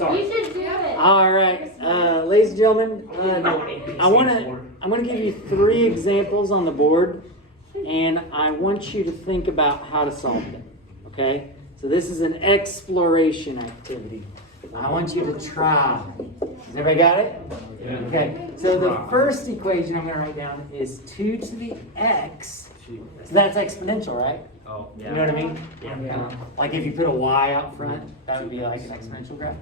sorry. You should do it. All right, ladies and gentlemen, I'm gonna give you 3 examples on the board, and I want you to think about how to solve them. Okay? So this is an exploration activity. I want you to try. Has everybody got it? Yeah. Okay. So the first equation I'm gonna write down is 2 to the x. So that's exponential, right? Oh, yeah. You know what I mean? Yeah. Like if you put a y out front, that would be like an exponential graph.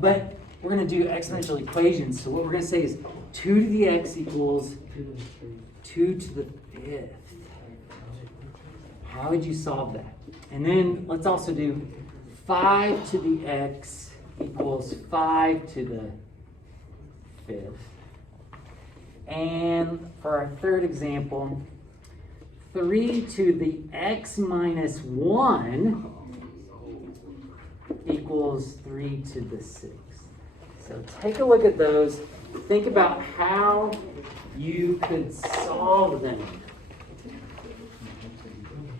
But we're going to do exponential equations. So what we're going to say is 2 to the x equals 2 to the 5th. How would you solve that? And then let's also do 5 to the x equals 5 to the 5th. And for our third example, 3 to the x minus 1 equals 3 to the 6th. So take a look at those. Think about how you could solve them.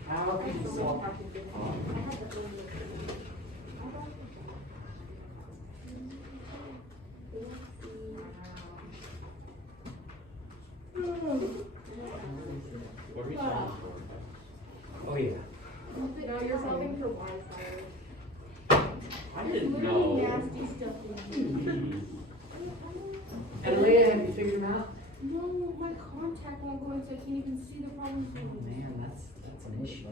How could you solve them? Oh yeah. No, you're solving for Wi-Fi. I didn't know. Nasty stuff in And Leah, have you figured them out? No, my contact won't go in, so I can't even see the problem. Oh man, that's an issue.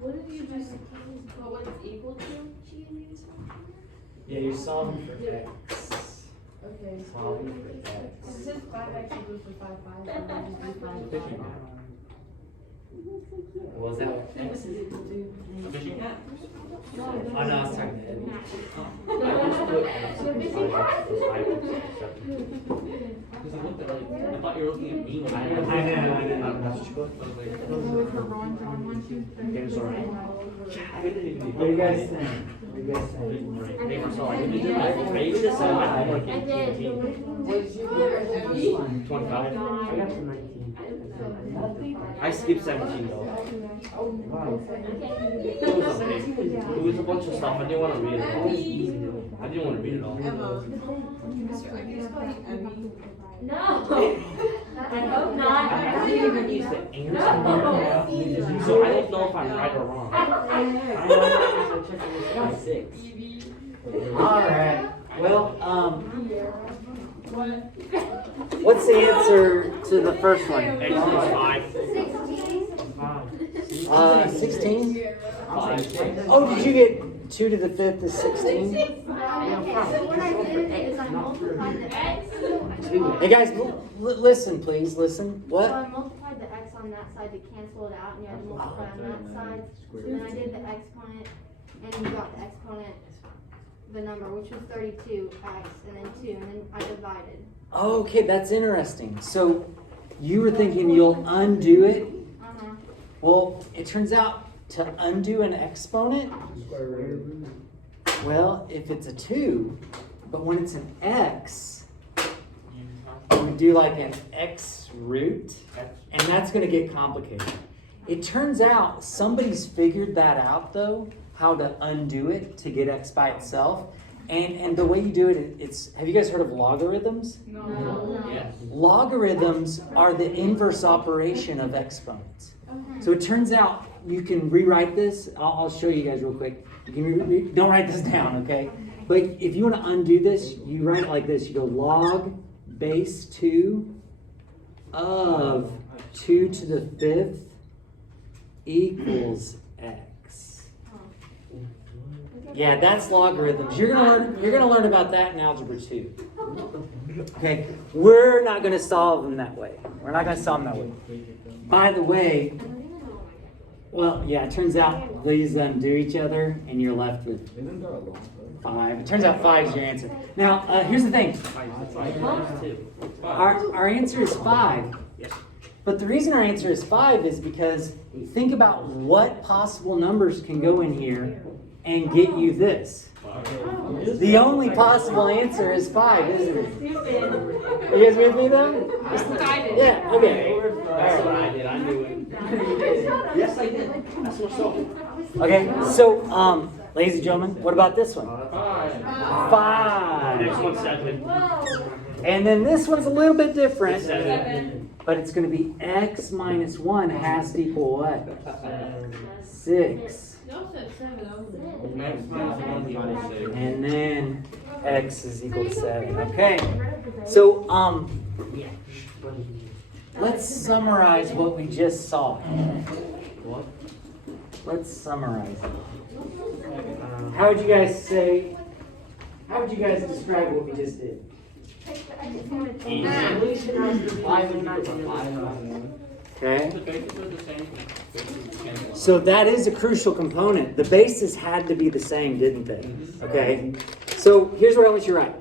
What did you just, what it's equal to? Yeah, you're solving for x. Okay. Solving for x. It says 5x equals to 5, 5. Well, is that what x is equal to? Oh no, I was talking to Eddie. Because I looked at I thought you were looking at me when I know. That's what you put. I was like, okay, sorry. What do you guys think? What do you guys think? Hey, Marcel, I used to send my homework I in did. TNT. 25. I got some 19. I skipped 17 though. It was okay. It was a bunch of stuff. I didn't want to read it all. I didn't want to read it all. No. I hope not. I didn't even use the answer. So I don't know if I'm right or wrong. All right. Well, what's the answer to the first one? X is 5. 16? Oh, did you get 2 to the 5th is 16? So what I did is I multiplied the x. Hey guys, listen please, listen. So What? I multiplied the x on that side to cancel it out, and you had to multiply on that side. Then I did the exponent, and you got the exponent, the number, which was 32x, and then 2, and then I divided. Okay, that's interesting. So you were thinking you'll undo it? Uh-huh. Well, it turns out to undo an exponent, well, if it's a 2, but when it's an x, we do like an x root, and that's going to get complicated. It turns out somebody's figured that out, though, how to undo it to get x by itself. And the way you do it, it's, have you guys heard of logarithms? No. Yes. Logarithms are the inverse operation of exponents. So it turns out you can rewrite this. I'll show you guys real quick. You can don't write this down, okay? But if you want to undo this, you write it like this. You go log base 2 of 2 to the 5th equals x. Yeah, that's logarithms. You're gonna learn about that in algebra 2. Okay, we're not gonna solve them that way. We're not gonna solve them that way. By the way, well, yeah, it turns out these undo each other, and you're left with 5. It turns out 5 is your answer. Now, here's the thing. Our answer is 5. But the reason our answer is 5 is because think about what possible numbers can go in here and get you this. The only possible answer is 5, isn't it? You guys with me though? Yeah, okay. That's what I did. I knew it. Yes, I did. That's what's up. Okay, so, ladies and gentlemen, what about this one? 5. Next one's 7. And then this one's a little bit different, 7. but it's going to be x minus 1 has to equal what? 6. And then x is equal to 7. Okay, so let's summarize what we just saw. What? Let's summarize it. How would you guys describe what we just did? Okay. So that is a crucial component. The bases had to be the same, didn't they? Okay. So here's what I want you to write.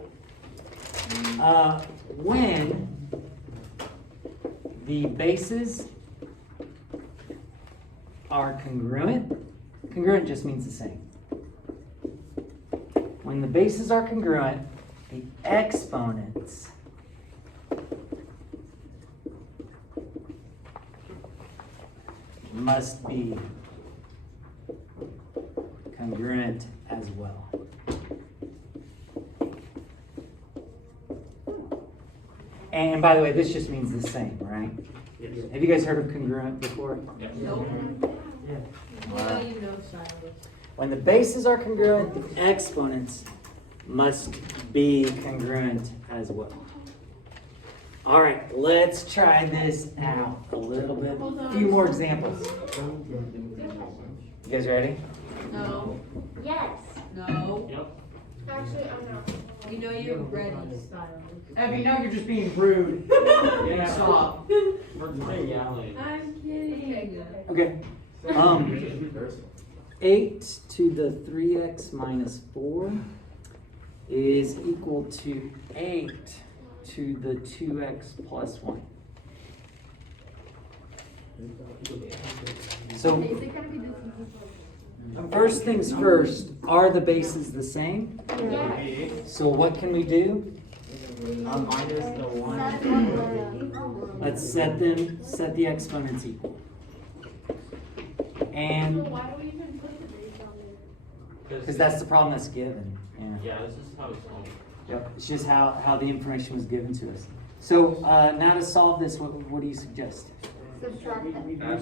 When the bases are congruent, congruent just means the same. When the bases are congruent, the exponents must be congruent as well. And by the way, this just means the same, right? Yes. Have you guys heard of congruent before? Nope. Yeah. Well, you know, Silas. When the bases are congruent, the exponents must be congruent as well. All right, let's try this out a little bit. A few more examples. You guys ready? No. Yes. No. Yep. Actually, I'm not. You know you're ready, Silas. If you know you're just being rude, Yeah. stop. I'm kidding. Okay. 8 to the 3x minus 4 is equal to 8 to the 2x plus 1. So, Is it gonna be this one? first things first, are the bases the same? Yes. So what can we do? Minus the 1. Let's set the exponents equal. And, Why do we even put the base on there? because that's the problem that's given. Yeah. Yeah, this is how it's going. Yep. It's just how the information was given to us. So now to solve this, what do you suggest? Subtract that.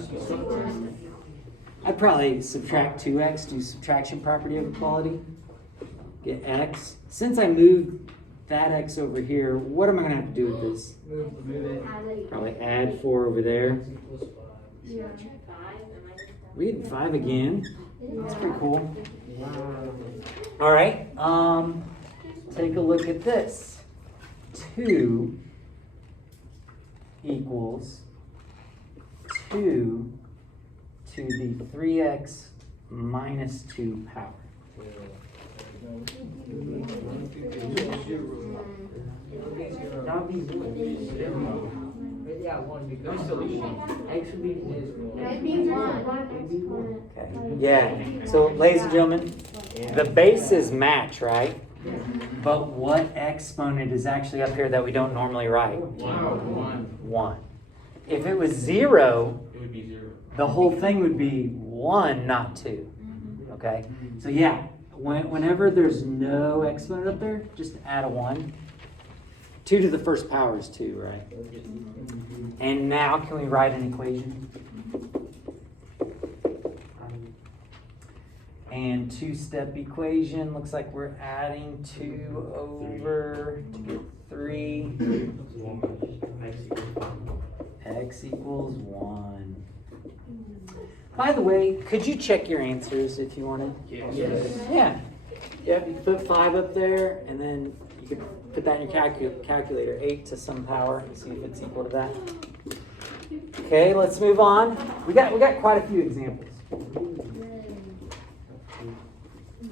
I'd probably subtract 2x, do subtraction property of equality. Get x. Since I moved that x over here, what am I going to have to do with this? Probably add 4 over there. Yeah. Read 5 again. That's pretty cool. All right. Take a look at this. 2 equals 2 to the 3x minus 2 power. It means one. Okay. Yeah. So, ladies and gentlemen, the bases match, right? But what exponent is actually up here that we don't normally write? 1. If it was 0, It would be 0. the whole thing would be 1, not 2. Okay? So yeah, whenever there's no exponent up there, just add a 1. 2 to the first power is 2, right? And now can we write an equation? And 2-step equation, looks like we're adding 2 over to get 3. X equals 1. By the way, could you check your answers if you wanted? Yes. Yeah. Yep, you put 5 up there, and then you could put that in your calculator, 8 to some power, and see if it's equal to that. Okay, let's move on. We got quite a few examples.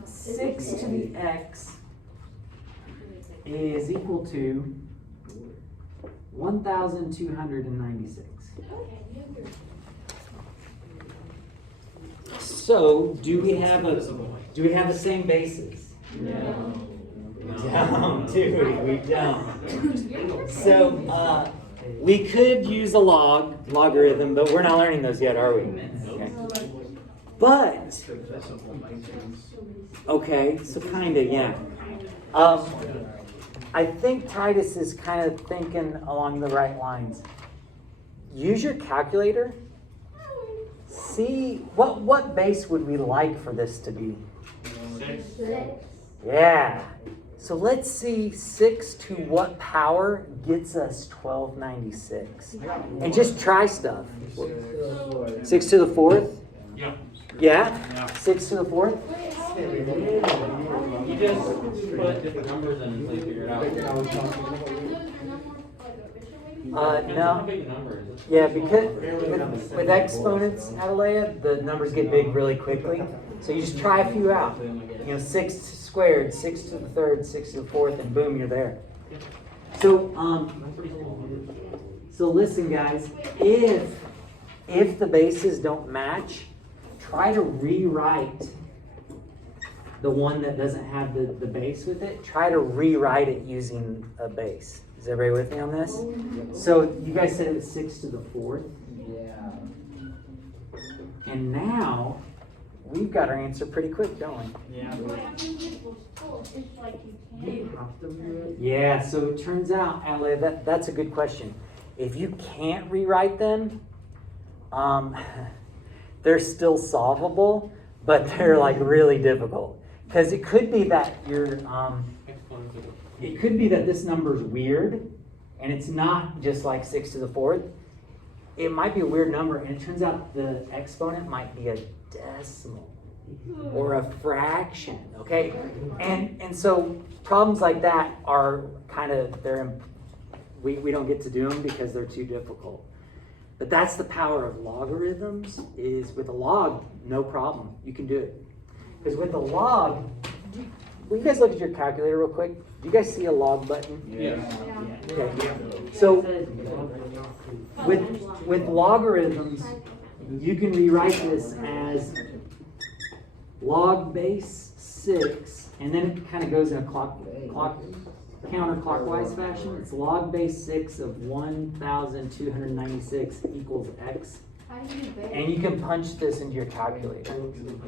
6 to the x is equal to 1,296. So, do we have the same bases? Don't, do we? We don't. So, we could use a logarithm, but we're not learning those yet, are we? Okay. But, okay, so kinda, yeah. I think Titus is kind of thinking along the right lines. Use your calculator. See, what base would we like for this to be? 6. Yeah. So let's see 6 to what power gets us 1296. And just try stuff. 6 to the 4th? Yeah. Yeah? 6 to the 4th? You just put different numbers in until you figure it out. How No. big numbers? Yeah, because with exponents, Adelaide, the numbers get big really quickly. So you just try a few out. 6 squared, 6 to the 3rd, 6 to the 4th, and boom, you're there. So, so listen, guys. If the bases don't match, try to rewrite the one that doesn't have the base with it. Try to rewrite it using a base. Is everybody with me on this? So you guys said it was 6 to the 4th. Yeah. And now we've got our answer pretty quick, don't we? Yeah. Yeah, so it turns out, Ali, that's a good question. If you can't rewrite them, they're still solvable, but they're like really difficult. Because it could be that it could be that this number is weird, and it's not just like 6 to the 4th. It might be a weird number, and it turns out the exponent might be a decimal or a fraction, okay? And so problems like that are kind of, we don't get to do them because they're too difficult. But that's the power of logarithms, is with a log, no problem. You can do it. Because with a log, will you guys look at your calculator real quick? Do you guys see a log button? Yeah. Okay. So with logarithms, you can rewrite this as log base 6, and then it kind of goes in a counterclockwise fashion. It's log base 6 of 1,296 equals x. How do you do base? And you can punch this into your calculator. How do you put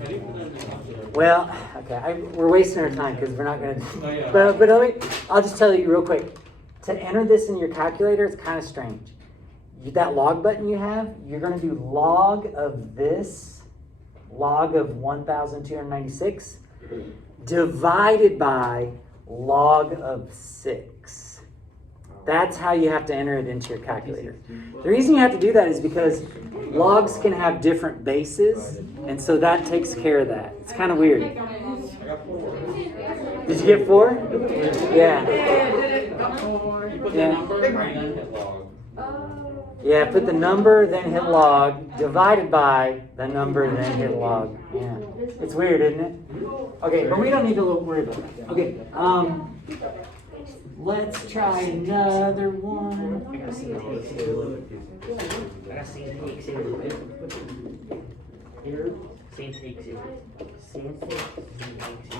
that in the calculator? Well, okay, we're wasting our time because we're not going to. Oh, yeah. But I'll just tell you real quick. To enter this in your calculator, it's kind of strange. That log button you have, you're going to do log of this, log of 1,296, divided by log of 6. That's how you have to enter it into your calculator. The reason you have to do that is because logs can have different bases, and so that takes care of that. It's kind of weird. I got 4. Did you get 4? Yeah. You put the number and then hit log. Yeah, put the number, then hit log, divided by the number, then hit log. Yeah. It's weird, isn't it? Okay, but we don't need to worry about that. Okay, let's try another one.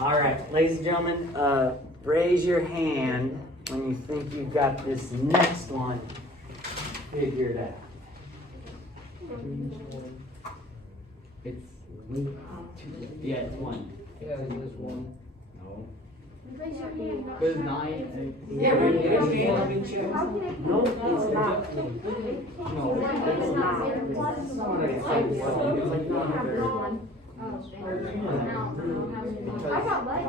All right, ladies and gentlemen, raise your hand when you think you've got this next one figured out. It's yeah, it's 1. Yeah, it's just 1. No. There's 9. Yeah, raise your hand. No, it's not. No. I got light.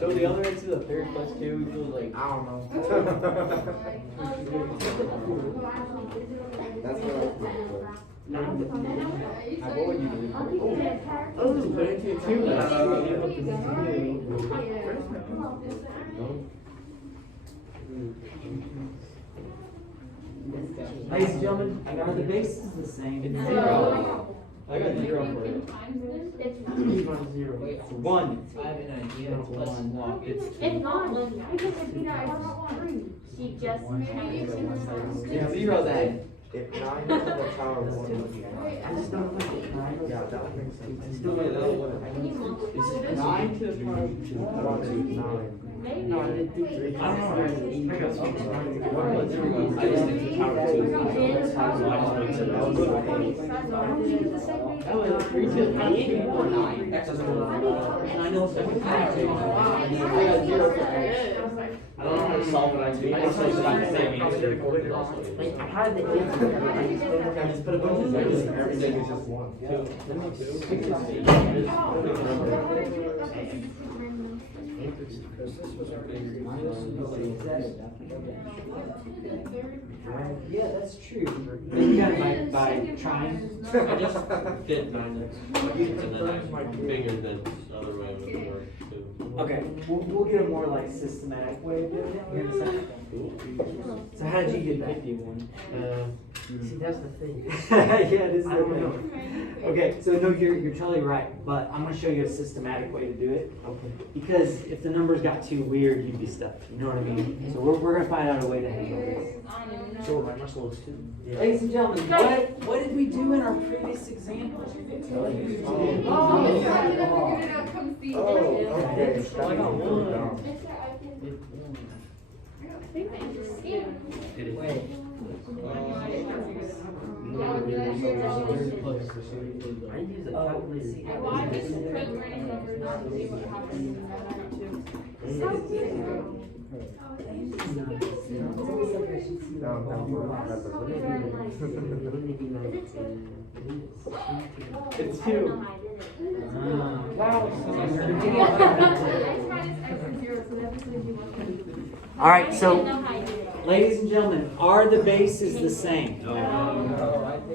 So the other x to the 3rd plus 2 equals like, I don't know. That's what I was looking for. What would you do? Oh, put it to 2. Ladies and gentlemen, are the bases the same? It's 0. I got 0 for it. It's not. 1. I have an idea. It's plus 1. It's 2. It's not linear. Because if you guys she just made it. Yeah, 0 then. If 9 is in the power of 1, I just don't think it's 9. yeah, that would make sense. It's still like that. Is it 9 to the power of 2? 1 is 9. No, I didn't think 3. I don't know. I just think the power of 2 is so I just make it That was 3 to the power of 2 or 9. X is 1. I know it's like 5. I got 0 for X. I don't know how to solve it. I just know that I can say answer. Like, how did the answer come? I just put a bunch of zeros in Everything everything. is just 1. Yeah, that's true. But you got it by trying. I just did 9x. And then I figured that the other way would work too. Okay, we'll get a more like systematic way of doing it here in a second. So how did you get that? 51. See, that's the thing. Yeah, it is. I don't know. Okay, so no, you're totally right, but I'm gonna show you a systematic way to do it. Okay. Because if the numbers got too weird, you'd be stuck. You know what I mean? So we're gonna find out a way to handle this. So my muscle is 2. Ladies and gentlemen, what did we do in our previous example? Okay. I got 1. Wait. I use a calculator. Well, I just put random numbers on to see what happens in that too. It's 2. All right, so ladies and gentlemen, are the bases the same?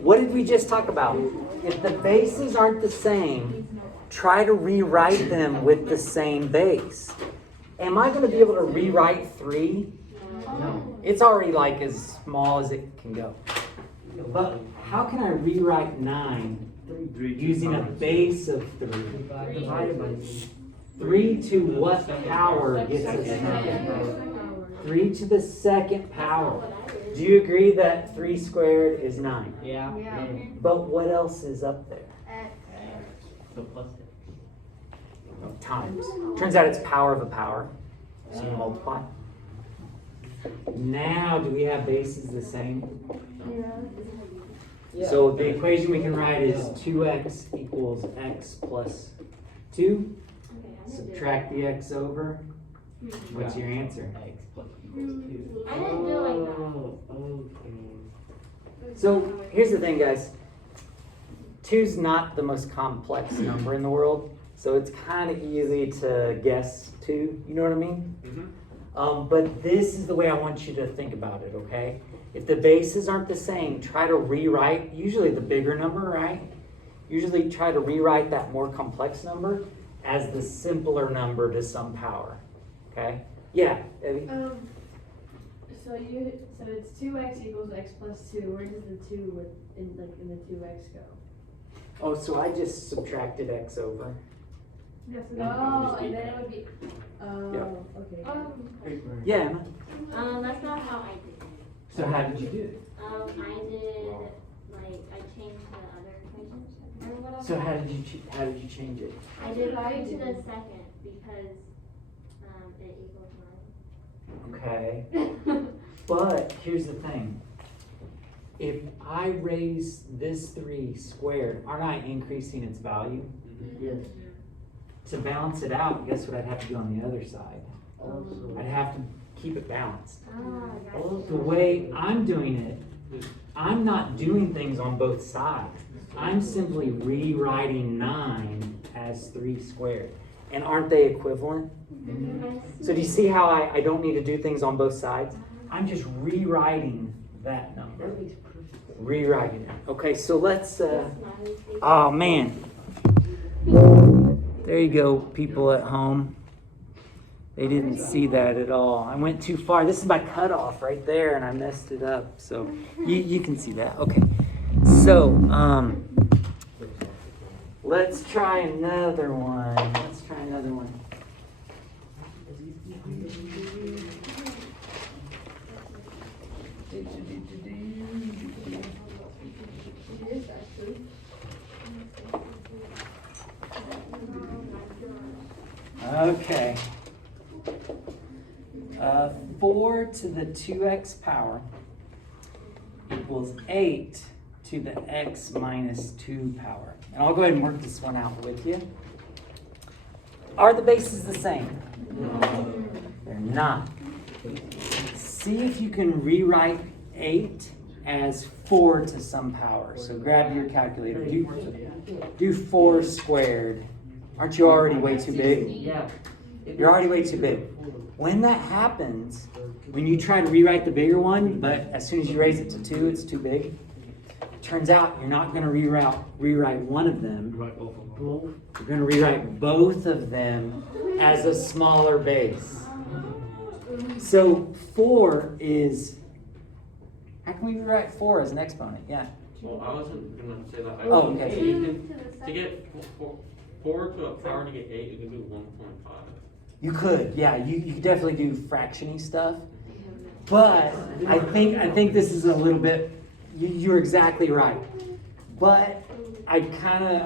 What did we just talk about? If the bases aren't the same, try to rewrite them with the same base. Am I going to be able to rewrite 3? No. It's already like as small as it can go. But how can I rewrite 9 using a base of 3? Divided by 3 to what power gets us 9? 3 to the second power. Do you agree that 3 squared is 9? Yeah. But what else is up there? So plus it. Times. Turns out it's power of a power. So you multiply. Now, do we have bases the same? So the equation we can write is 2x equals x plus 2. Subtract the x over. What's your answer? X plus equals 2. I didn't do it like that. So here's the thing, guys. 2's not the most complex number in the world, so it's kind of easy to guess 2. You know what I mean? But this is the way I want you to think about it, okay? If the bases aren't the same, try to rewrite, usually the bigger number, right? Usually try to rewrite that more complex number as the simpler number to some power, okay? Yeah, Evie? So it's 2x equals x plus 2. Where does the 2 in the 2x go? Oh, so I just subtracted x over. Yes. Oh, and then it would be. Oh, okay. Yeah, Emma? That's not how I did it. So how did you do it? I did, like, I changed the other equations. Remember what I So did? how did you change it? I did 3 to the second because, it equals 9. Okay. But here's the thing. If I raise this 3 squared, aren't I increasing its value? Yes. To balance it out, guess what I'd have to do on the other side? Also. I'd have to keep it balanced. Oh, The way I'm doing it, I'm not doing things on both sides. I'm simply rewriting 9 as 3 squared. And aren't they equivalent? So do you see how I don't need to do things on both sides? I'm just rewriting that number. That makes perfect sense. Rewriting it. Okay, so let's, oh man. There you go, people at home. They didn't see that at all. I went too far. This is my cutoff right there, and I messed it up. So you can see that. Okay. So let's try another one. Let's try another one. Okay. 4 to the 2x power equals 8 to the x minus 2 power. And I'll go ahead and work this one out with you. Are the bases the same? No. They're not. See if you can rewrite 8 as 4 to some power. So grab your calculator. Do 4 squared. Aren't you already way too big? Yeah. You're already way too big. When that happens, when you try to rewrite the bigger one, but as soon as you raise it to 2, it's too big. Turns out you're not going to rewrite one of them. You're going to rewrite both of them as a smaller base. So 4 is, how can we rewrite 4 as an exponent? Yeah. Well, I wasn't gonna say that. Oh, okay. To get 4 to a power to get 8, you can do 1.5. You could, yeah. You could definitely do fractiony stuff. But I think this is a little bit, you're exactly right. But I'm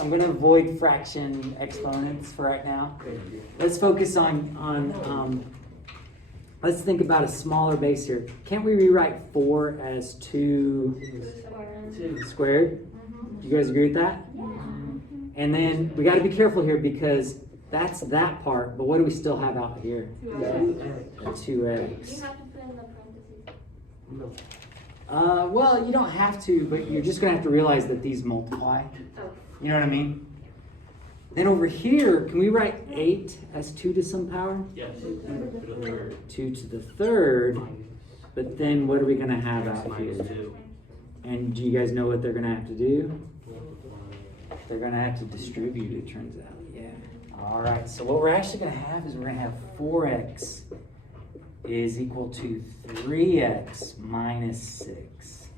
going to avoid fraction exponents for right now. Let's focus on let's think about a smaller base here. Can't we rewrite 4 as 2 squared? Do you guys agree with that? And then we got to be careful here because that's that part, but what do we still have out here? 2x. You have to put in the parentheses. Well, you don't have to, but you're just going to have to realize that these multiply. You know what I mean? Then over here, can we write 8 as 2 to some power? Yes. 2 to the third. 2 to the third. But then what are we going to have X out minus here? 2. And do you guys know what they're going to have to do? They're going to have to distribute, it turns out. Yeah. All right. So what we're actually going to have is we're going to have 4x is equal to 3x minus 6.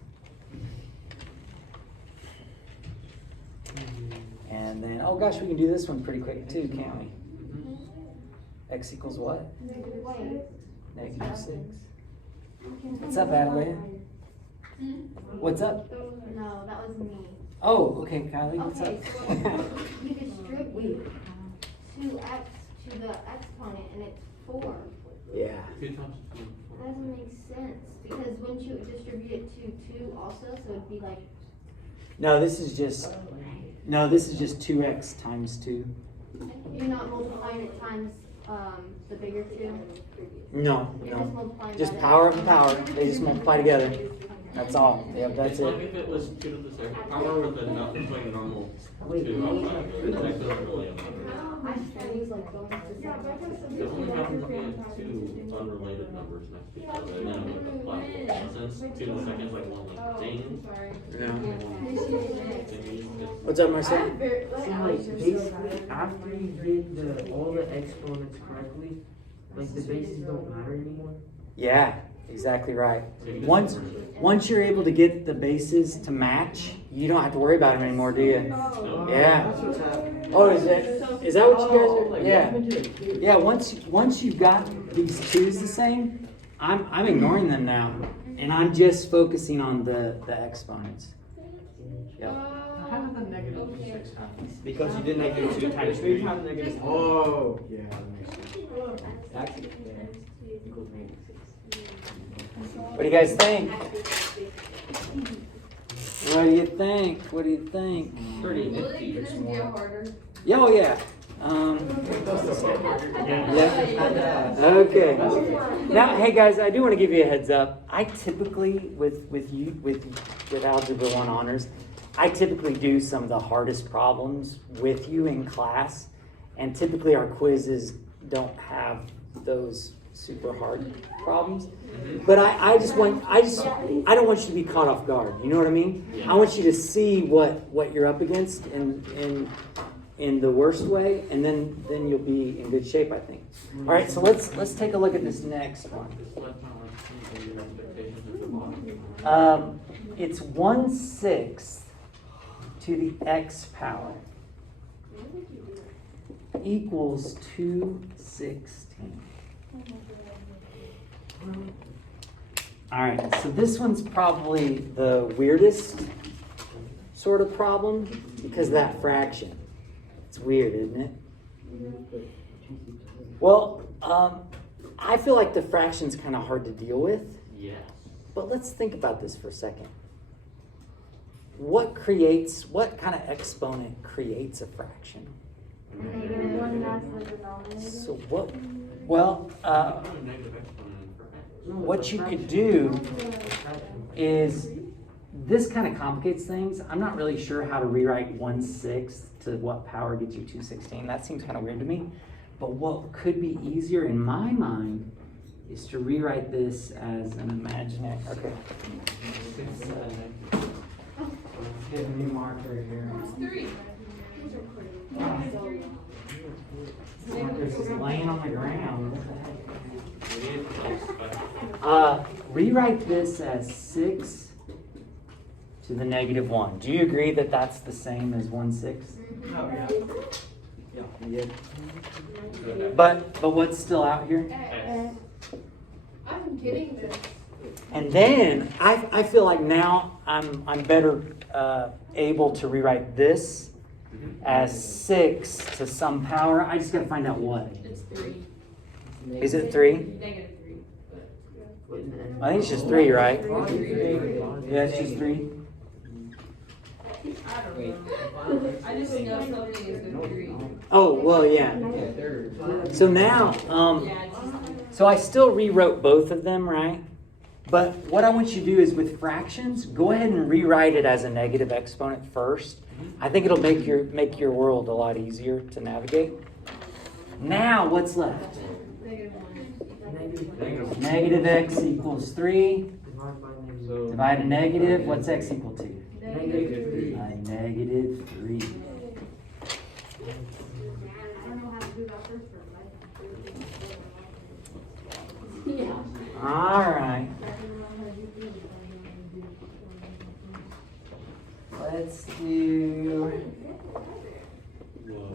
And then, oh gosh, we can do this one pretty quick too, can't we? X equals what? Negative 6. What's up, Adelaide? What's up? No, that was me. Oh, okay, Kylie, what's Okay, up? so you distribute 2x to the exponent and it's 4. Yeah. 2 times 2. That doesn't make sense because wouldn't you distribute it to 2 also? So it'd be like, No, this is just 2x times 2. you're not multiplying it times the bigger 2? No, You're just multiplying just by power that. and power. They just multiply together. That's all. Yep, that's It's like it. if it was 2 to the second power with the not putting the normal 2 outside. It doesn't really matter. I just thought it was like going to the The only problem is looking at 2 unrelated numbers next to each other and then with the plus. Since 2 to the second is like one like ding. What's up, Marcel? See, like, basically, after you get all the exponents correctly, like, the bases don't matter anymore. Yeah, exactly right. Once you're able to get the bases to match, you don't have to worry about them anymore, do you? Yeah. Oh, is that what you guys are? Yeah. Yeah. Once you've got these 2's the same, I'm ignoring them now, and I'm just focusing on the exponents. Yep. How did the negative 6 happen? Because you did negative 2 times 3. Oh, yeah, that makes sense. Actually, equals negative 6. What do you guys think? What do you think? What do you think? Pretty nifty. Yeah, oh yeah. Yeah. Okay. Now, hey guys, I do want to give you a heads up. I typically, with Algebra 1 honors, I typically do some of the hardest problems with you in class, and typically our quizzes don't have those super hard problems. But I don't want you to be caught off guard. You know what I mean? I want you to see what you're up against in the worst way, and then you'll be in good shape, I think. All right, so let's take a look at this next one. It's 1/6 to the x power equals 2/16. All right, so this one's probably the weirdest sort of problem because of that fraction. It's weird, isn't it? Well, I feel like the fraction's kind of hard to deal with, Yes. but let's think about this for a second. What kind of exponent creates a fraction? One that's the denominator. So what, well, A negative exponent for x. what you could do is, this kind of complicates things. I'm not really sure how to rewrite 1/6 to what power gets you 216. That seems kind of weird to me. But what could be easier in my mind is to rewrite this as an imaginary, okay. Get a new marker here. Three. Marker's just laying on the ground. We need to specify. Rewrite this as 6 to the negative 1. Do you agree that that's the same as 1/6? Oh, yeah. Yeah. But what's still out here? X. I'm getting this. And then I feel like now I'm better able to rewrite this as 6 to some power. I just gotta find out what. It's 3. Is it 3? Negative 3. I think it's just 3, right? Yeah, it's just 3. I don't know. I just know something is the 3. Oh, well, yeah. So now, Yeah, it's just 3. so I still rewrote both of them, right? But what I want you to do is with fractions, go ahead and rewrite it as a negative exponent first. I think it'll make your world a lot easier to navigate. Now, what's left? Negative 1. Negative. Negative x equals 3. Divide by negative. So. Divide a negative, what's x equal to? Negative 3. Negative 3. I don't know how to do that first one. Yeah. All right. Let's do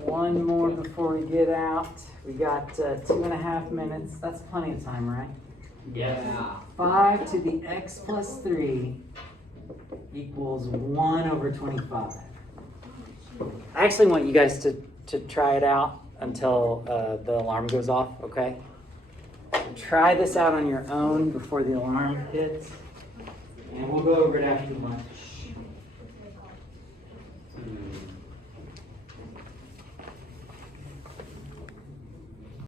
one more before we get out. We got 2.5 minutes. That's plenty of time, right? Yes. 5 to the x plus 3 equals 1 over 25. I actually want you guys to try it out until the alarm goes off, okay? Try this out on your own before the alarm hits, and we'll go over it after lunch.